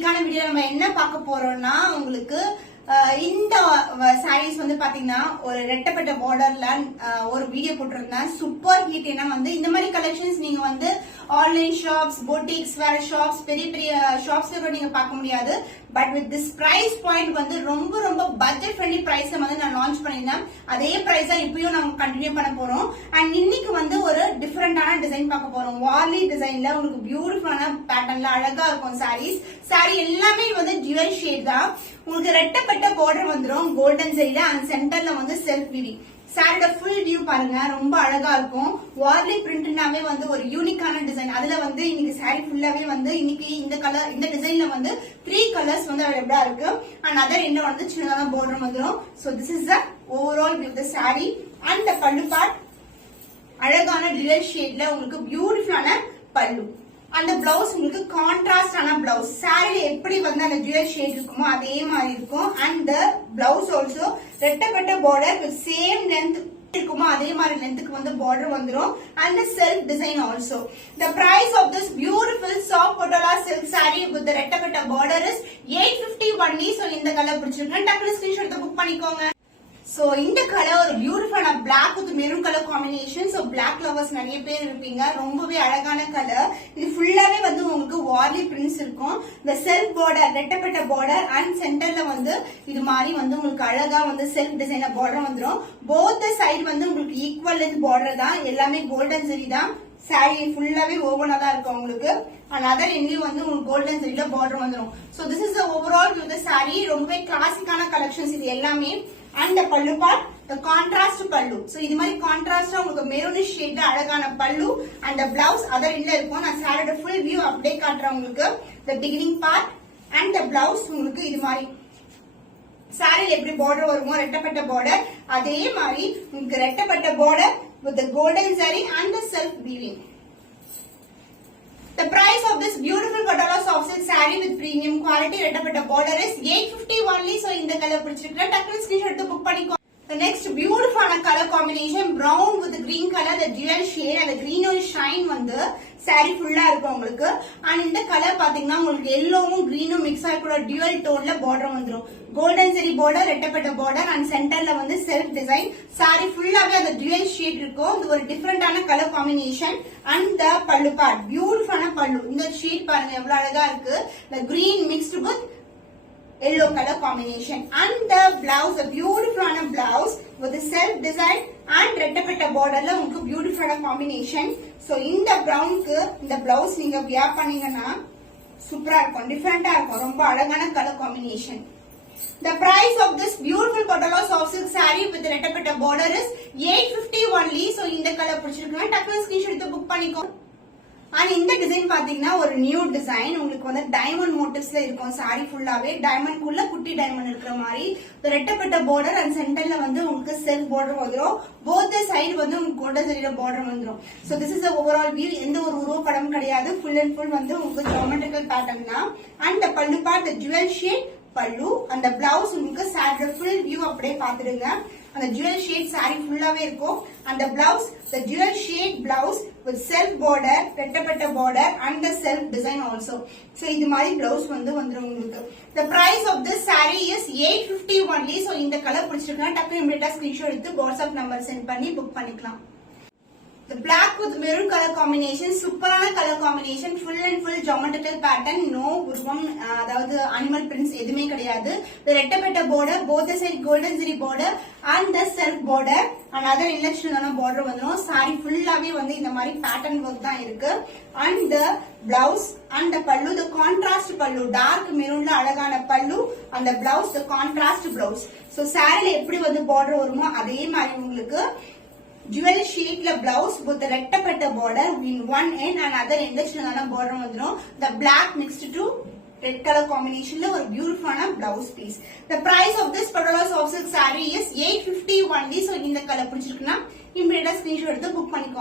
இன்னைக்கான வீடியோ நம்ம என்ன பார்க்க போறோம்னா உங்களுக்கு இந்த சாரீஸ் வந்து பாத்தீங்கன்னா ஒரு ரெட்டப்பட்ட பார்டர்ல ஒரு வீடியோ போட்டிருந்தேன். Super hit. ஏன்னா வந்து இந்த மாதிரி கலெக்ஷன்ஸ் நீங்க வந்து ஆன்லைன் ஷாப்ஸ், பொட்டிக்ஸ், வேற ஷாப்ஸ், பெரிய பெரிய ஷாப்ஸ்ல கூட நீங்க பார்க்க முடியாது. But with this price point வந்து ரொம்ப ரொம்ப பட்ஜெட் ஃப்ரெண்ட்லி பிரைஸ்ல வந்து நான் லான்ச் பண்ணிருந்தேன். அதே பிரைஸ் தான் இப்பயும் நாங்க கண்டினியூ பண்ண போறோம். அண்ட் இன்னைக்கு வந்து ஒரு டிஃபரெண்டான டிசைன் பார்க்க போறோம். வார்லி டிசைன்ல உங்களுக்கு பியூட்டிஃபுல்லான பேட்டர்ன்ல அழகா இருக்கும் சாரீஸ். சாரி எல்லாமே வந்து ஜுவல் ஷேட் தான். உங்களுக்கு ரெட்டப்பட்ட பார்டர் வந்துடும் கோல்டன் ஜெரில. அண்ட் சென்டர்ல வந்து செல்ஃப் வீவிங். சாரியோட ஃபுல் வியூ பாருங்க, ரொம்ப அழகா இருக்கும். வார்லி பிரிண்ட்னாவே வந்து ஒரு யூனிக்கான டிசைன். அதுல வந்து இன்னைக்கு சாரி ஃபுல்லாவே வந்து இன்னைக்கு இந்த கலர், இந்த டிசைன்ல வந்து 3 கலர்ஸ் வந்து அவைலபிளா இருக்கு. அண்ட் அதர் என்ன வந்து சின்னதாக பார்டர் வந்துடும். So this is the overall view the sorry. And the பல்லு பார்ட் அழகான டியூவல் ஷேட்ல உங்களுக்கு பியூட்டிஃபுல்லான பல்லு. அந்த பிளவுஸ் உங்களுக்கு கான்ட்ராஸ்டான பிளவுஸ். சாரியில எப்படி வந்து அந்த டியூவல் ஷேட் இருக்குமோ அதே மாதிரி இருக்கும். அண்ட் த பிளவுஸ் ஆல்சோ ரெட்டப்பட்ட பார்டர் வித் சேம் லென்த் இருக்குமோ அதே மாதிரி லென்த்துக்கு வந்து பார்டர் வந்துரும். And self design also. The price of this beautiful soft Patola silk sari with ரெட்டப்பட்ட பார்டர் இஸ் 850 only. சோ இந்த கலர் பிடிச்சிருக்கு, டக்குனு ஸ்கிரீன்ஷாட் புக் பண்ணிக்கோங்க. சோ இந்த கலர் ஒரு பியூட்டிஃபுல்லான black with maroon colour combination. So black lovers நிறைய பேர் இருப்பீங்க. ரொம்பவே அழகான கலர். இது ஃபுல்லாவே வந்து உங்களுக்கு வார்லி பிரிண்ட்ஸ் இருக்கும். இந்த செல்ஃப் பார்டர், ரெட்டப்பட்ட பார்டர் அண்ட் சென்டர்ல வந்து இது மாதிரி வந்து உங்களுக்கு அழகா வந்து செல்ஃப் டிசைனர் பார்டர் வந்துடும். போத் சைடு வந்து உங்களுக்கு ஈக்குவல் லென்த் பார்டர் தான். எல்லாமே கோல்டன் ஜெரி தான். சாரி ஃபுல்லாவே ஓவனா தான் இருக்கும் உங்களுக்கு. அண்ட் அதர் எண்ட்லயும் வந்து உங்களுக்கு கோல்டன் ஜெரில பார்டர் வந்துடும். So this is the overall view the sorry. ரொம்பவே கிளாசிக்கான கலெக்ஷன்ஸ் இது எல்லாமே. அண்ட் the பல்லு பார்ட், the contrast பல்லு. சோ இது மாதிரி கான்ட்ராஸ்டா உங்களுக்கு மெரூனிஷ் ஷேட்ல அழகான பல்லு. அண்ட் பிளவுஸ் அதர் இல்ல இருக்கும். நான் சாரியோட ஃபுல் வியூ அப்படியே காட்டுறேன் உங்களுக்கு. the beginning part and the blouse உங்களுக்கு இது மாதிரி சாரியில எப்படி பார்டர் வருமோ ரெட்டப்பட்ட பார்டர் அதே மாதிரி உங்களுக்கு ரெட்டப்பட்ட border with the golden zari and the self weaving. The price of this beautiful Patala soft silk saree with premium quality ரெட்டப்பட்ட border is 850 only. So இந்த colour பிடிச்சிருக்கா டக்குனு ஸ்கிரீன்ஷாட் எடுத்து புக் பண்ணிக்கோ. The next beautiful color combination brown with green color, the dual shade and the greenish shine வந்து saree ஃபுல்லா இருக்கும் உங்களுக்கு. And இந்த கலர் பாத்தீங்கன்னா உங்களுக்கு எல்லோவும் கிரீனும் மிக்ஸ் ஆகி கூட டியூவல் டோன்ல பார்டர் வந்துடும். கோல்டன் ஜெரி பார்டர், ரெட்டப்பட்ட பார்டர் அண்ட் சென்டர்ல வந்து செல்ஃப் டிசைன். சாரி ஃபுல்லாவே அந்த டியூவல் ஷேட் இருக்கும். இது ஒரு டிஃபரெண்டான கலர் காம்பினேஷன். அண்ட் த பல்லு பார்ட் பியூட்டிஃபுல்லான பல்லு. இந்த ஷேட் பாருங்க எவ்வளவு அழகா இருக்கு. the green mixed with yellow color combination. And the blouse, a beautiful blouse with the self design and ரெட்டப்பட்ட பார்டர்ல உங்களுக்கு பியூட்டிஃபுல்லான காம்பினேஷன். சோ இந்த பிரவுனுக்கு இந்த பிளவுஸ் நீங்க வியர் பண்ணீங்கன்னா சூப்பரா இருக்கும், டிஃபரெண்டா இருக்கும். ரொம்ப அழகான colour combination. The price of this beautiful Patala soft silk saree with ரெட்டப்பட்ட border is 850 only. So இந்த கலர் பிடிச்சிருக்குன்னா டக்குனு ஸ்கிரீன்ஷாட் எடுத்து புக் பண்ணிக்கோ. அண்ட் இந்த டிசைன் பாத்தீங்கன்னா ஒரு நியூ டிசைன். உங்களுக்கு வந்து டைமண்ட் மோட்டிவ்ஸ்ல இருக்கும். சாரி ஃபுல்லாவே டைமண்ட் குள்ள குட்டி டைமண்ட் இருக்கிற மாதிரி ரெட்டப்பட்ட பார்டர் அண்ட் சென்டர்ல வந்து உங்களுக்கு செல்ஃப் பார்டர் வந்துடும். போத் சைடு வந்து உங்களுக்கு கோல்டன் ஜெரில பார்டர் வந்துடும். So this is overall view. எந்த ஒரு உருவப்படம் கிடையாது. ஃபுல் அண்ட் ஃபுல் வந்து உங்களுக்கு ஜியோமெட்ரிக்கல் பேட்டர்ன் தான். அண்ட் பல்லு பார்ட் ஜுவல் ஷேட் பல்லு. அந்த பிளவுஸ் உங்களுக்கு சாரியோட ஃபுல் வியூ அப்படியே பாத்துடுங்க. அந்த ஜுவல் ஷேட் சாரி ஃபுல்லாவே இருக்கும். அந்த blouse the dual shade blouse with self border, ரெட்டப்பட்ட border and the self design also. So இது மாதிரி பிளவுஸ் வந்து வந்துரும் உங்களுக்கு. The price of this saree is 850 only. So இந்த கலர் பிடிச்சிருக்கா டக்குனு இமிடியேட்டா ஸ்கிரீன்ஷாட் எடுத்து வாட்ஸ்அப் நம்பர் சென்ட் பண்ணி புக் பண்ணிக்கலாம். The black with maroon color combination, சூப்பரான colour combination. Full and full geometrical pattern. No உருவம், அதாவது அனிமல் பிரிண்ட்ஸ் எதுவுமே கிடையாது. ரெட்டப்பட்ட border, both side golden zari border and the self border and other இலக்ஷனான border வந்துடும். சாரி ஃபுல்லாவே வந்து இந்த மாதிரி பேட்டர்ன் ஒர்க் தான் இருக்கு. அண்ட் த பிளவுஸ் அண்ட் பல்லு, த கான்ட்ராஸ்ட் பல்லு. டார்க் மெரூன்ல அழகான பல்லு. அந்த blouse the contrast blouse. So சாரில எப்படி வந்து பார்டர் வருமோ அதே மாதிரி உங்களுக்கு ஜுவல் ஷேட்ல பிளவுஸ் வித் ரெட்டப்பட்ட border in one end and other end சின்னதான பார்டர் வந்துடும். the black mixed to red color combinationல ஒரு பியூட்டிஃபுல்லான blouse piece. the price of this Patala soft silk saree is 850 only. so இந்த கலர் பிடிச்சிருக்குன்னா இமிடியேட்டா screenshot எடுத்து book பண்ணிக்கோங்க.